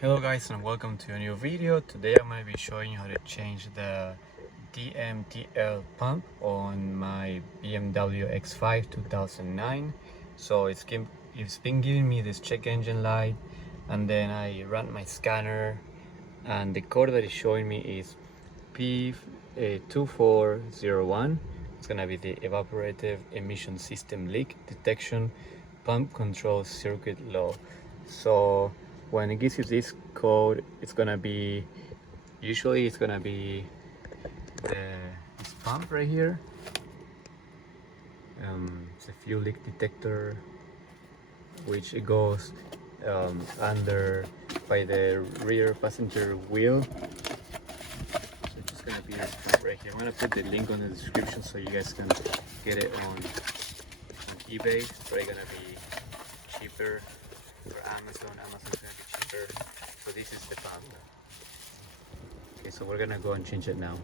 Hello guys, and welcome to a new video. Today I'm going to be showing you how to change the DMTL pump on my BMW X5 2009. So it's been giving me this check engine light, and then I run my scanner, and the code that it's showing me is P2401. It's going to be the evaporative emission system leak detection pump control circuit law. So when it gives you this code, it's gonna be this pump right here. It's a fuel leak detector, which it goes under by the rear passenger wheel. So it's just gonna be this pump right here. I'm gonna put the link on the description so you guys can get it on eBay. It's probably gonna be cheaper. For Amazon's gonna be cheaper. So this is the pump. Okay, so we're gonna go and change it now.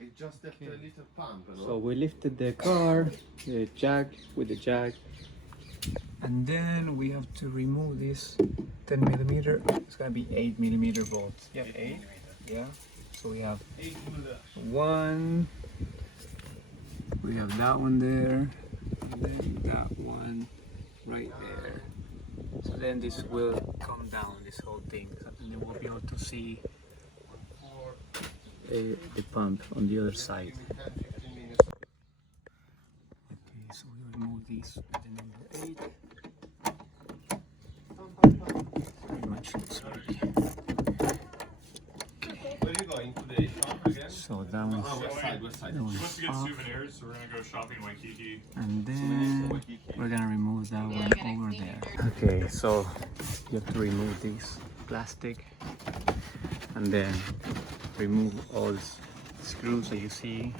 It's just a little pump, no? So we lifted the car, the jack, and then we have to remove this 10 millimeter. It's gonna be 8 millimeter bolts. Yeah, 8. Yeah. So we have one. We have that one there, and then that one right there. So then this will come down, this whole thing, and then we'll be able to see the pump on the other side. Okay, so we remove this with the number 8. Pretty much looks ready. Where are you going today? Shop again? So that one's West side. She wants to get souvenirs, so we're gonna go shopping in Waikiki. and then we're gonna remove that one over there. Okay, so you have to remove this plastic and then remove all these screws that you see.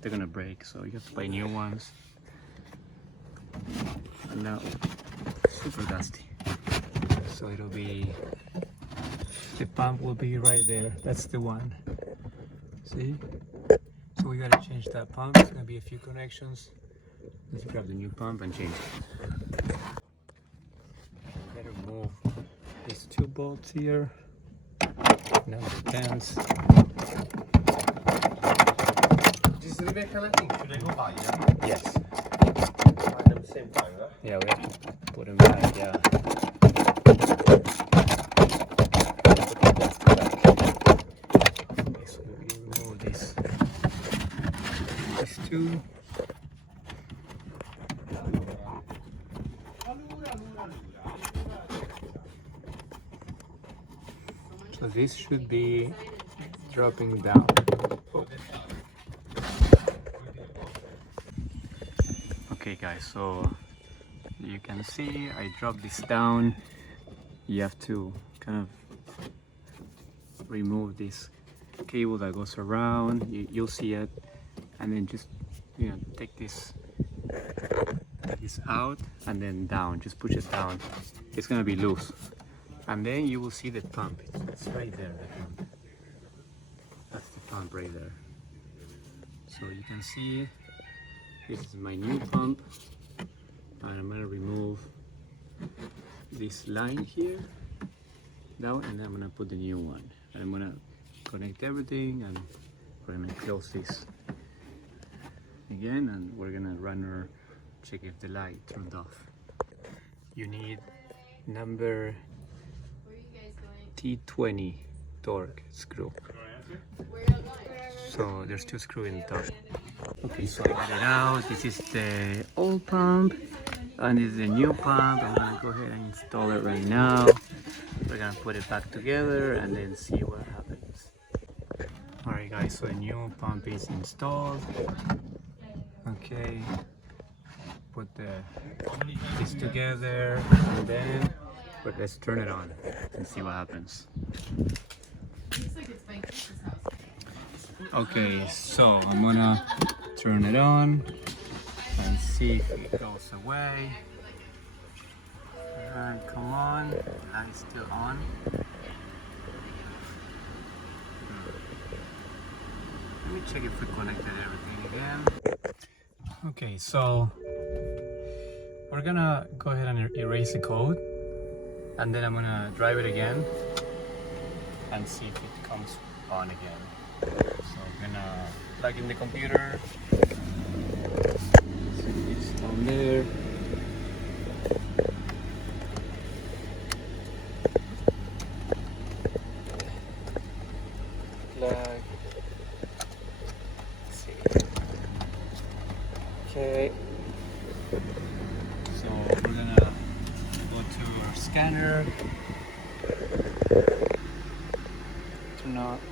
They're gonna break, so you have to buy new ones. And now super dusty, so it'll be, the pump will be right there. That's the one, see? So we gotta change that pump. It's gonna be a few connections. Let's grab the new pump and change it. Better move these 2 bolts here. Number 10s. This Rebecca, I think, should I go buy them? Yes. Buy them same time, huh? Yeah, we have to put them back. Yeah. Okay, so we remove these 2. So this should be dropping down. Okay guys, so you can see I dropped this down. You have to kind of remove this cable that goes around. You'll see it, and then just, you know, take this out and then down. Just push it down. It's gonna be loose, and then you will see the pump. It's right there, the pump. That's the pump right there. So you can see it. This is my new pump, and I'm gonna remove this line here, down, and then I'm gonna put the new one. And I'm gonna connect everything, and we're gonna close this again, and we're gonna run our check if the light turned off. You need number T20 torque screw. So there's 2 screws in the top. Okay, so I got it out. This is the old pump, and this is the new pump. I'm gonna go ahead and install it right now. We're gonna put it back together and then see what happens. Alright guys, so a new pump is installed. Okay, put this together, and then let's turn it on and see what happens. Okay, so I'm gonna turn it on and see if it goes away. And come on, the light's still on. Let me check if we connected everything again. Okay, so we're gonna go ahead and erase the code. and then I'm gonna drive it again and see if it comes on again. So I'm gonna plug in the computer. So it's down there. Plug. Let's see. Okay. So we're gonna go to our scanner.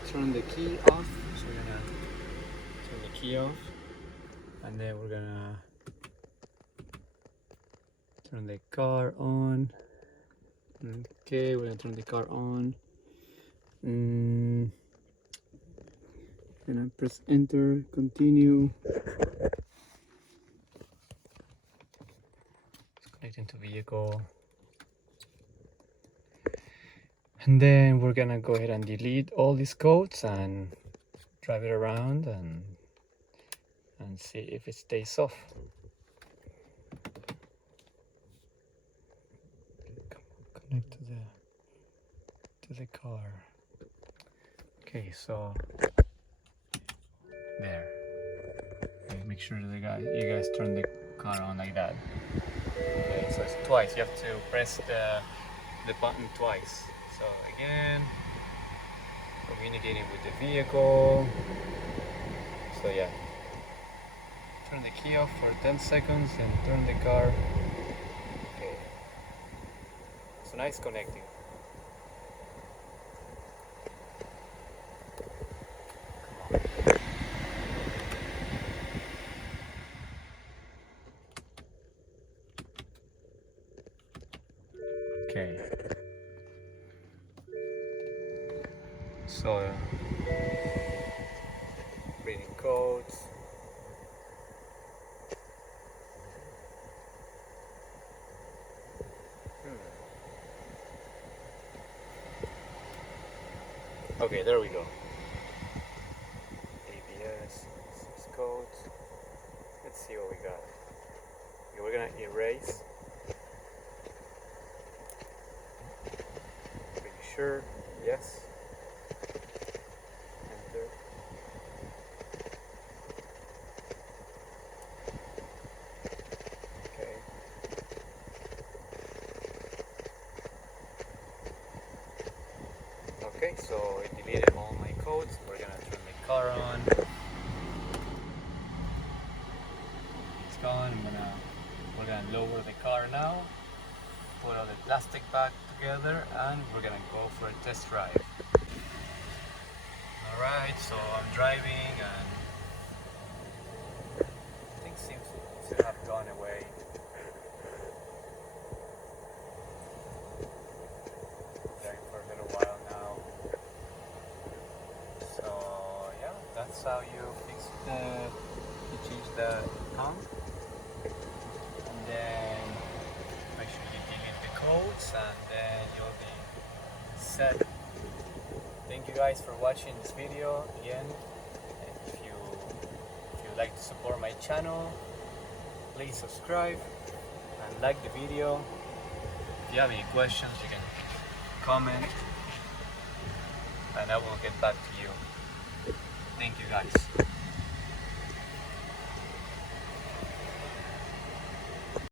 Turn the key off. So we're gonna turn the key off, and then we're gonna turn the car on. Okay, we're gonna turn the car on. Gonna press enter, continue. It's connecting to vehicle. And then we're gonna go ahead and delete all these codes and drive it around and see if it stays off. Connect to the car. Okay, so there. Okay, make sure that you guys turn the car on like that. Okay, so it's twice. You have to press the button twice. So again, communicating with the vehicle. So yeah, turn the key off for 10 seconds and turn the car. Okay, so now it's connecting. Okay. So reading codes. Okay, there we go. ABS, six codes. Let's see what we got. Okay, we're gonna erase. Pretty sure. Yes. Enter. Okay. Okay, so it deleted all my codes. We're gonna turn the car on. It's gone. We're gonna lower the car now. Put all the plastic back together, and we're gonna go for a test drive. Alright, so I'm driving and things seem to have gone away. Driving for a little while now. So yeah, that's how you change the pump. And then make sure you delete the codes, and then you'll be set. Thank you guys for watching this video again. If you like to support my channel, please subscribe and like the video. If you have any questions, you can comment and I will get back to you. Thank you guys.